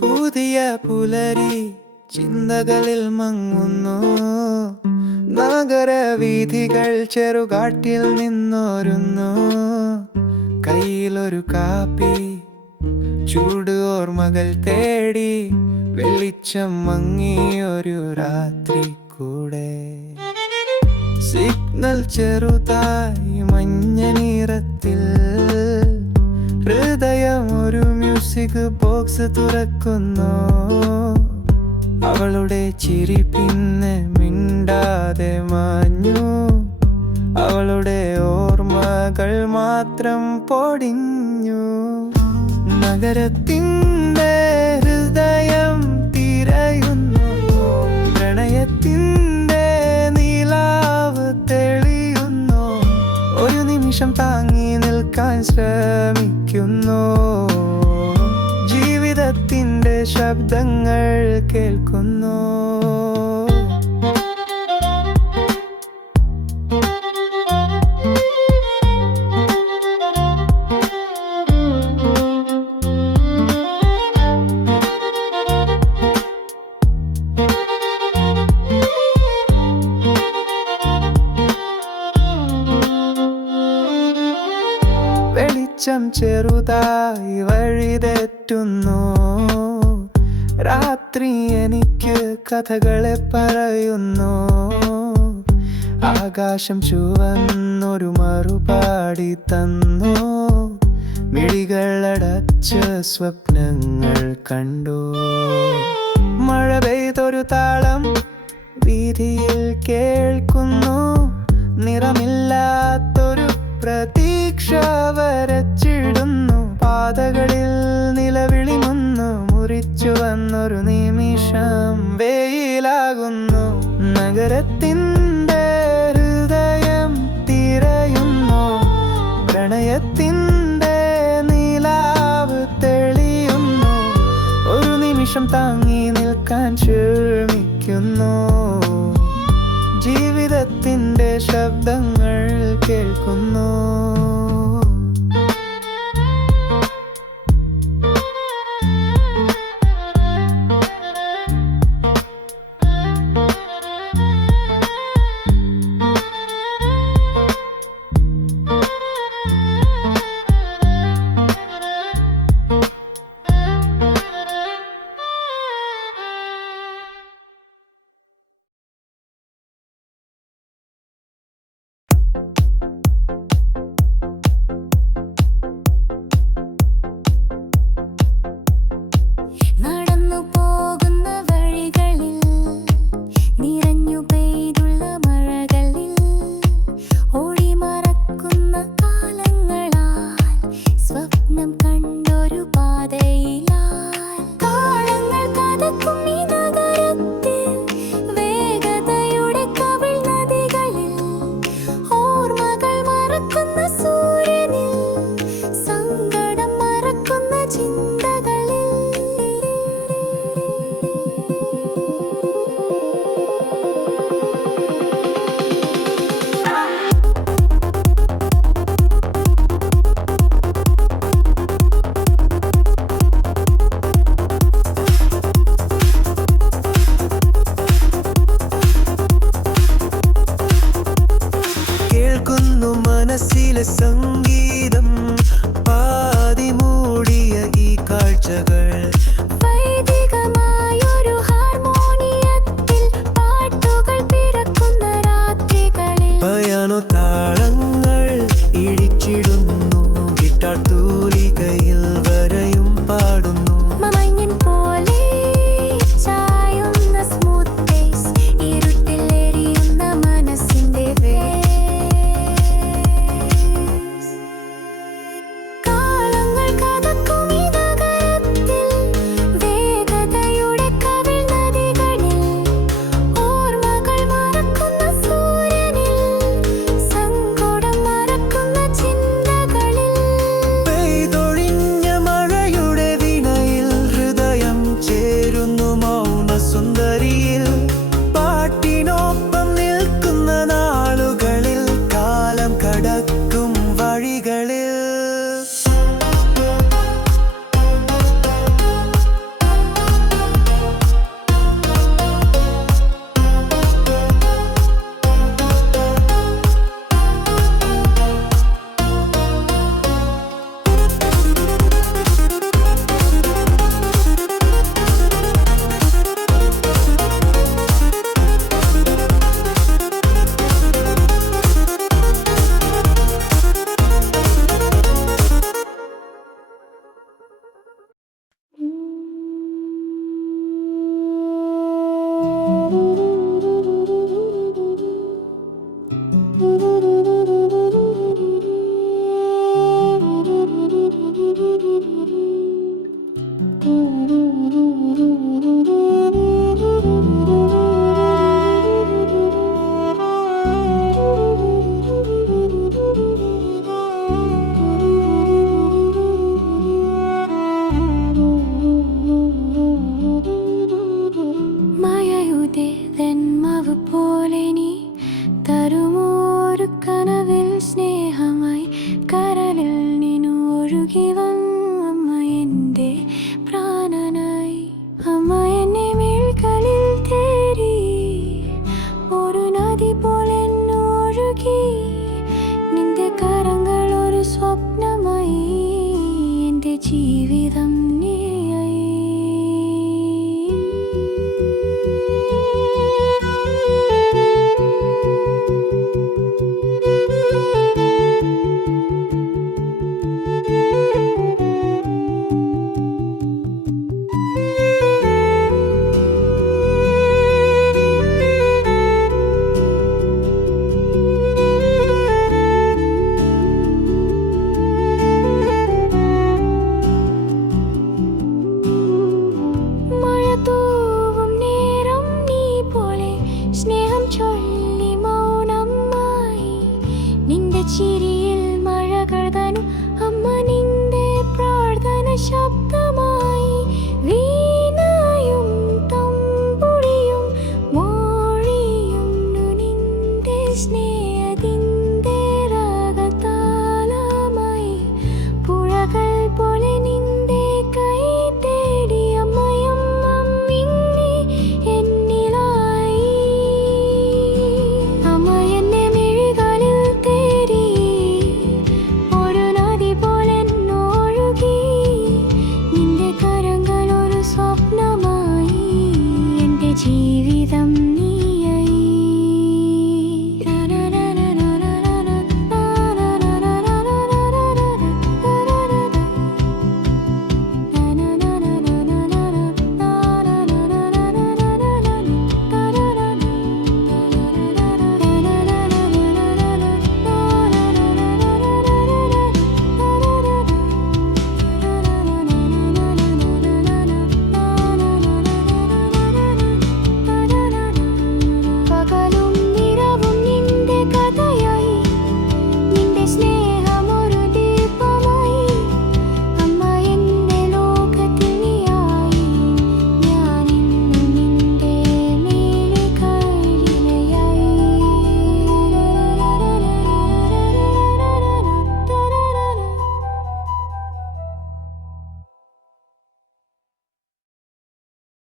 പുതിയ പുലരി ചിന്തകളിൽ മങ്ങുന്നു. നഗരവീഥികൾ ചെറുകാട്ടിൽ നിന്നോരുന്നു. കയ്യിലൊരു കാപ്പി, ചൂട് ഓർമ്മകൾ തേടി, വെളിച്ചം മങ്ങിയൊരു രാത്രി കൂടെ. സിഗ്നൽ ചെറുതായി മഞ്ഞ നിറത്തിൽ, ഹൃദയം ഒരു മ്യൂസിക് ബോക്സ് തുറക്കുന്നു. അവളുടെ ചിരി പിന്നെ മിണ്ടാതെ മാഞ്ഞു. അവളുടെ ഓർമ്മകൾ മാത്രം പൊടിഞ്ഞു. നഗരത്തിൻ്റെ ഹൃദയം തിരയുന്നു. പ്രണയത്തിൻ്റെ നിലാവ് തെളിയുന്നു. ഒരു നിമിഷം താങ്ങി നിൽക്കാൻ ശ്രമിക്കുന്നു. ജീവിതത്തിൻ്റെ ശബ്ദങ്ങൾ കേൾക്കുന്നു. വെളിച്ചം ചെറുതായി വഴിതെറ്റുന്നു. രാത്രി എനിക്ക് കഥകളെ പറയുന്നു. ആകാശം ചുവന്നൊരു മറുപാടി തന്നു. മിഴികളടച്ച് സ്വപ്നങ്ങൾ കണ്ടു. മഴ പെയ്തൊരു താളം വീഥിയിൽ കേൾക്കുന്നു. നിറമില്ലാത്തൊരു പ്രതീക്ഷ വരച്ചിടുന്നു. പാതകളിൽ നിലവിളിമുന്നു. മുറിച്ചു വന്നൊരു നിമിഷം വെയിലാകുന്നു. നഗരത്തിൻ്റെ ഹൃദയം തിരയുന്നു. പ്രണയത്തിൻ്റെ നിലാവ് തെളിയുന്നു. ഒരു നിമിഷം താങ്ങി നിൽക്കാൻ ശ്രമിക്കുന്നു. ജീവിതത്തിൻ്റെ ശബ്ദങ്ങൾ കേൾക്കുന്നു. മനസ്സിലെ സംഗീതം പാതി മൂടിയ ഈ കാഴ്ചകൾ. വൈദികമായൊരു ഹാർമോണിയത്തിൽ പാട്ടുകൾ പിറക്കുന്ന രാത്രികളിൽ. പയാനോ താളങ്ങൾ ഇടിച്ചിടുന്നു. ഗിറ്റാർ തൂലികയിൽ വരയും പാടുന്നു. മഞ്ഞൻ പോലെ ചായുന്ന സ്മൂത്ത് ബേസ്. ഇരുട്ടിൽ എരിയുന്ന മനസ്സിന്റെ കാലങ്ങൾ കഥക്കും ഈ നഗരത്തിൽ.